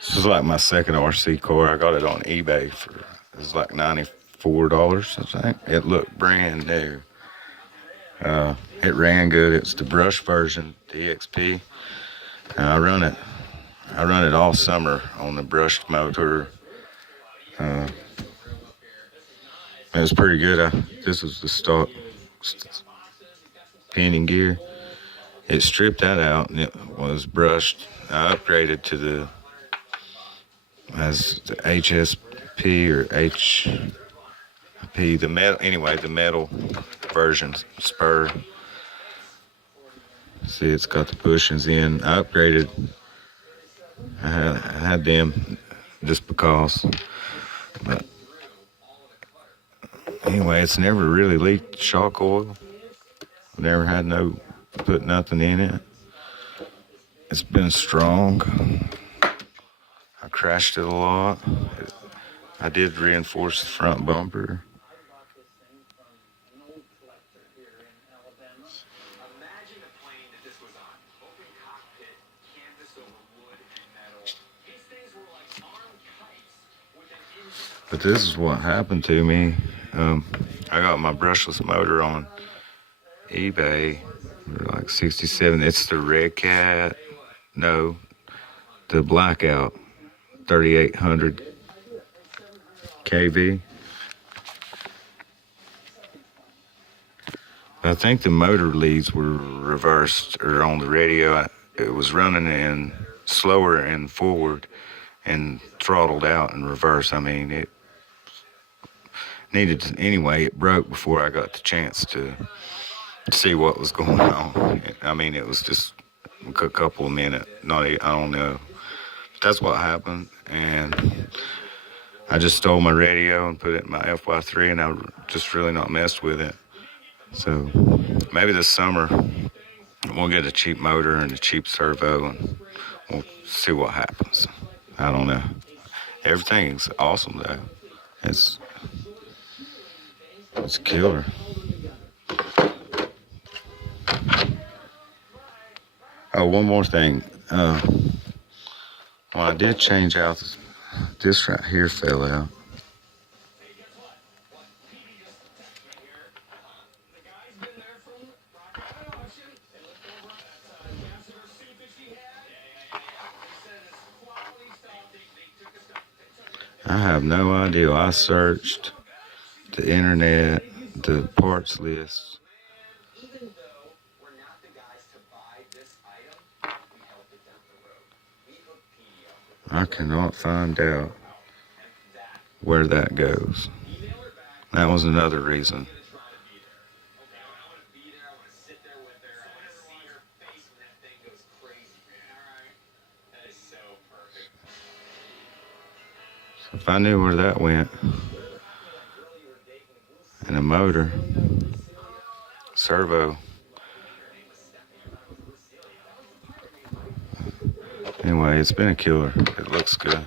This is like my second RC car. I got it on eBay for, it was like $94, I think. It looked brand new. It ran good. It's the brush version, the EXP. I run it all summer on the brushed motor. It was pretty good. This was the stock pinion gear. It stripped that out and it was brushed. I upgraded to the HSP or HP, the metal. Anyway, the metal version spur. See, it's got the bushings in. I upgraded. I had them just because. But anyway, it's never really leaked shock oil. Never had put nothing in it. It's been strong. I crashed it a lot. I did reinforce the front bumper. But this is what happened to me. I got my brushless motor on eBay for like 67. It's the Redcat. No, the Blackout 3800 kV. I think the motor leads were reversed, or on the radio it was running in slower and forward and throttled out in reverse. I mean, it needed to, anyway, it broke before I got the chance to see what was going on. I mean, it was just a couple of minutes, I don't know. But that's what happened, and I just stole my radio and put it in my FY3, and I just really not messed with it. So maybe this summer we'll get a cheap motor and a cheap servo, and we'll see what happens. I don't know. Everything's awesome though. It's a killer. Oh, one more thing. When I did change out, this right here fell out. I have no idea. I searched the internet, the parts list. I cannot find out where that goes. That was another reason. So if I knew where that went, and a motor, servo. Anyway, it's been a killer. It looks good.